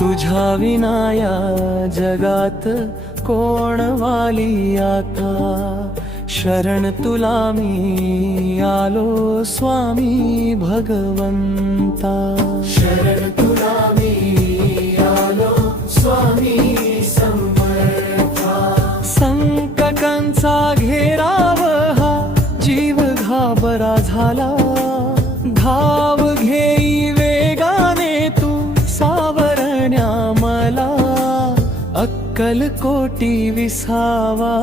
तुझ्या विनाया जगात कोण वाली आता, शरण तुला मी आलो स्वामी भगवंता। शरण तुला मी आलो स्वामी समर्था। संकटांचा घेराव हा जीव घाबरा झाला, धाव घेई वेगाने तू सावरण्या मला। अक्कल कोटी विसावा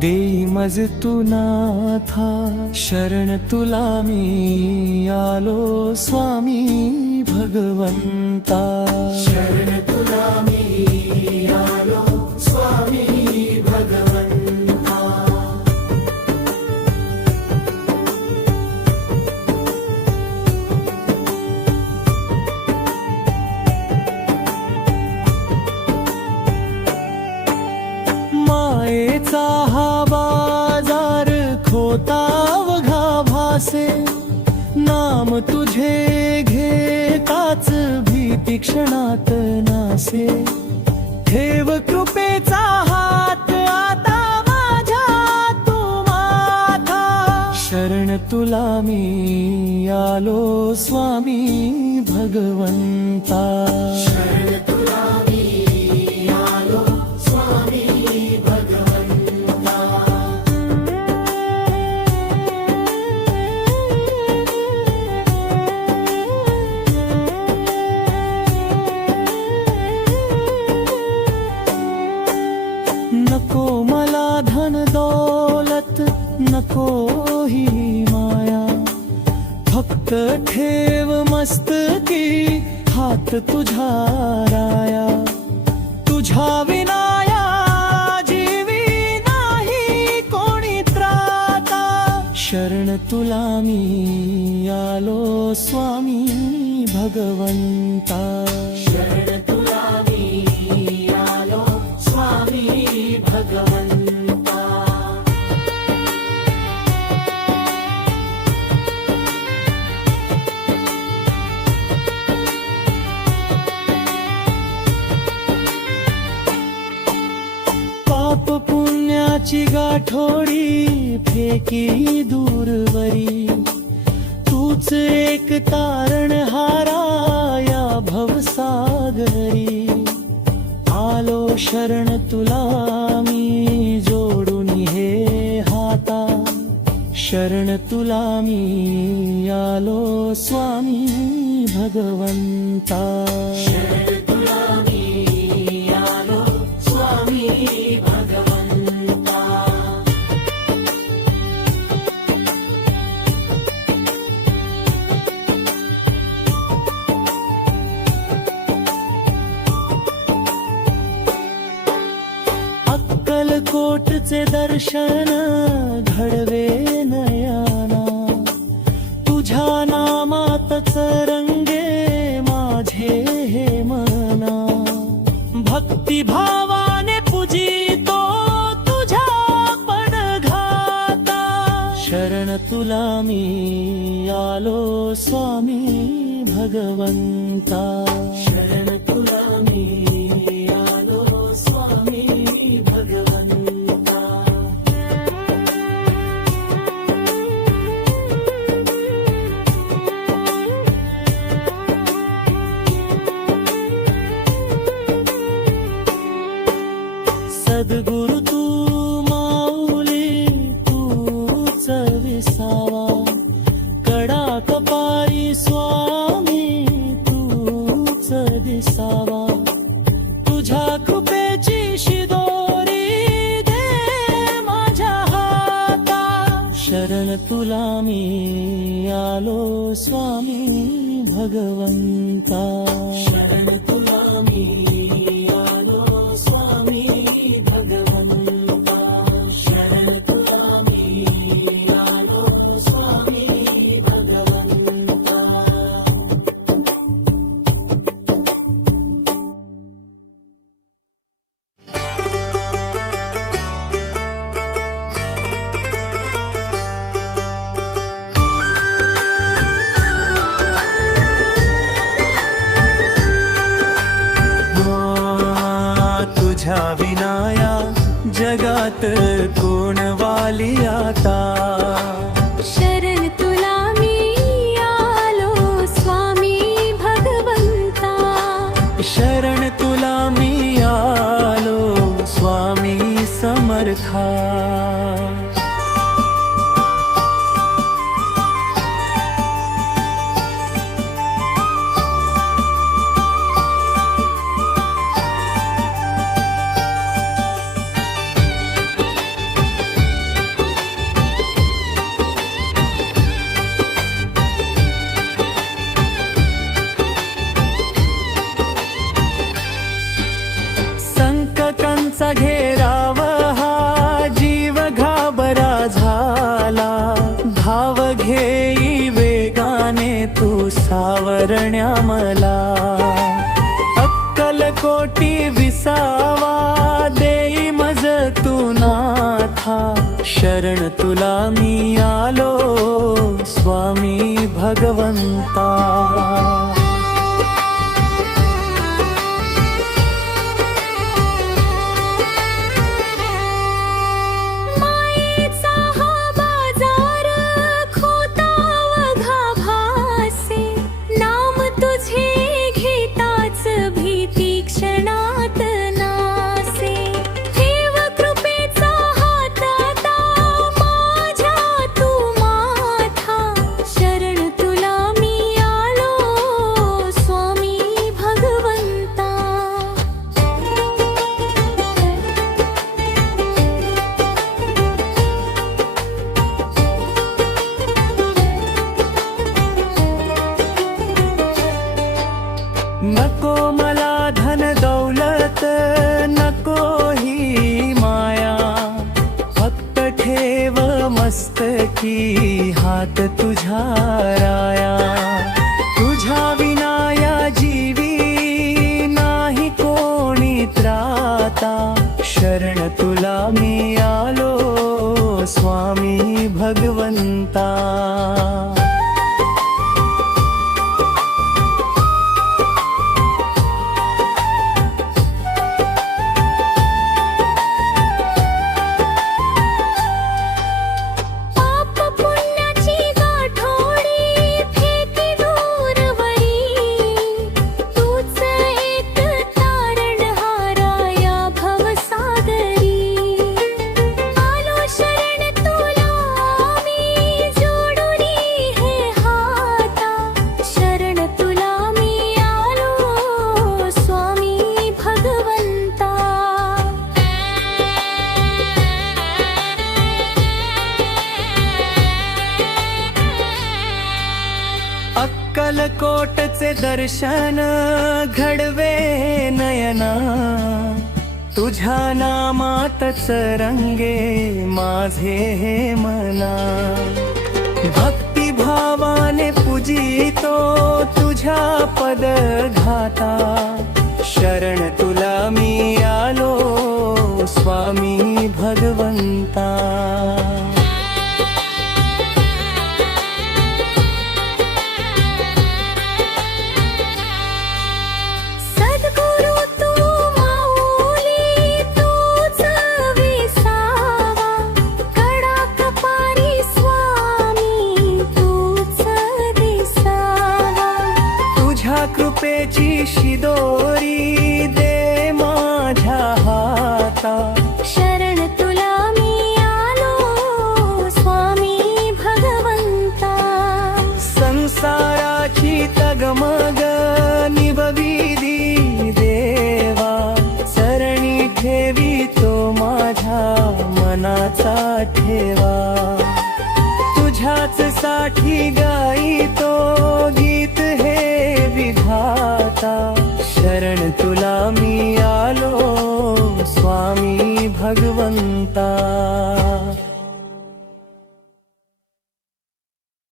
देई मज तू नाथा, शरण तुला मी आलो स्वामी भगवंता। शरण तुला मी आलो स्वामी भगवंता। मायेचा हा बाजार खोतावघा भासे, नाम तुझे घेताच भीती क्षणात नासे। ठेव कृपेचा हात आता माझ्या तू माथा, शरण तुला मी आलो स्वामी भगवंता। शरण तुला मी आलो स्वामी भगवंता। नको मला धन दौलत, नको ही माया, फक्त ठेव मस्तकी हात तुझा राया। तुझ्या विनाया जीवी नाही कोणी त्राता, शरण तुला मी आलो स्वामी भगवंता। शरण तुला मी आलो स्वामी भगवंता। पाप पुण्याची गाठोडी फेकी दूरवरी, तूच एक तारण हारा या भवसागरी। आलो शरण तुला मी जोडून हे हाता, शरण तुला मी आलो स्वामी भगवंता। शरण तुला मी आलो स्वामी भगवंता। अक्कलकोटचे दर्शन घडवे नयना, तुझ्या नामातच रंगे माझे हे मना। भक्तिभावाने पूजितो तुझ्या पडघाता, शरण तुला मी आलो स्वामी भगवंता। शरण तुला मी आलो स्वामी भगवंता। सद्गुरु तू माऊली तूच विसावा, कडा कपारी स्वामी तूच दिसावा। तुझ्या कृपेची शिदोरी दे माझ्या हाता, शरण तुला मी आलो स्वामी भगवंता। शरण तुला मी आलो स्वामी भगवंता। शरण तुला मी आलो स्वामी भगवंता। करण्या मला. अक्कलकोटी विसावा देई मज तू नाथा, शरण तुला मी आलो स्वामी भगवंता. नको मला धन दौलत, नको ही माया, फक्त ठेव मस्तकी हात तुझ्या राया. तुझ्या विनाया जीवी नाही कोणी त्राता, शरण तुला मी आलो स्वामी भगवंता. अक्कलकोटचे दर्शन घडवे नयना, तुझ्या नामातच रंगे माझे हे मना. भक्तिभावाने पूजितो तुझ्या पदघाता, शरण तुला मी आलो स्वामी भगवंता. कृपेची शिदोरी दे माझ्या हाता, शरण तुला मी आलो स्वामी भगवंता. संसाराची तगमग निभविली देवा, सरणी ठेवी तो माझ्या मनाचा ठेवा. तुझ्याच साठी गाईतो गीत हे विधाता, शरण तुला मी आलो स्वामी भगवंता.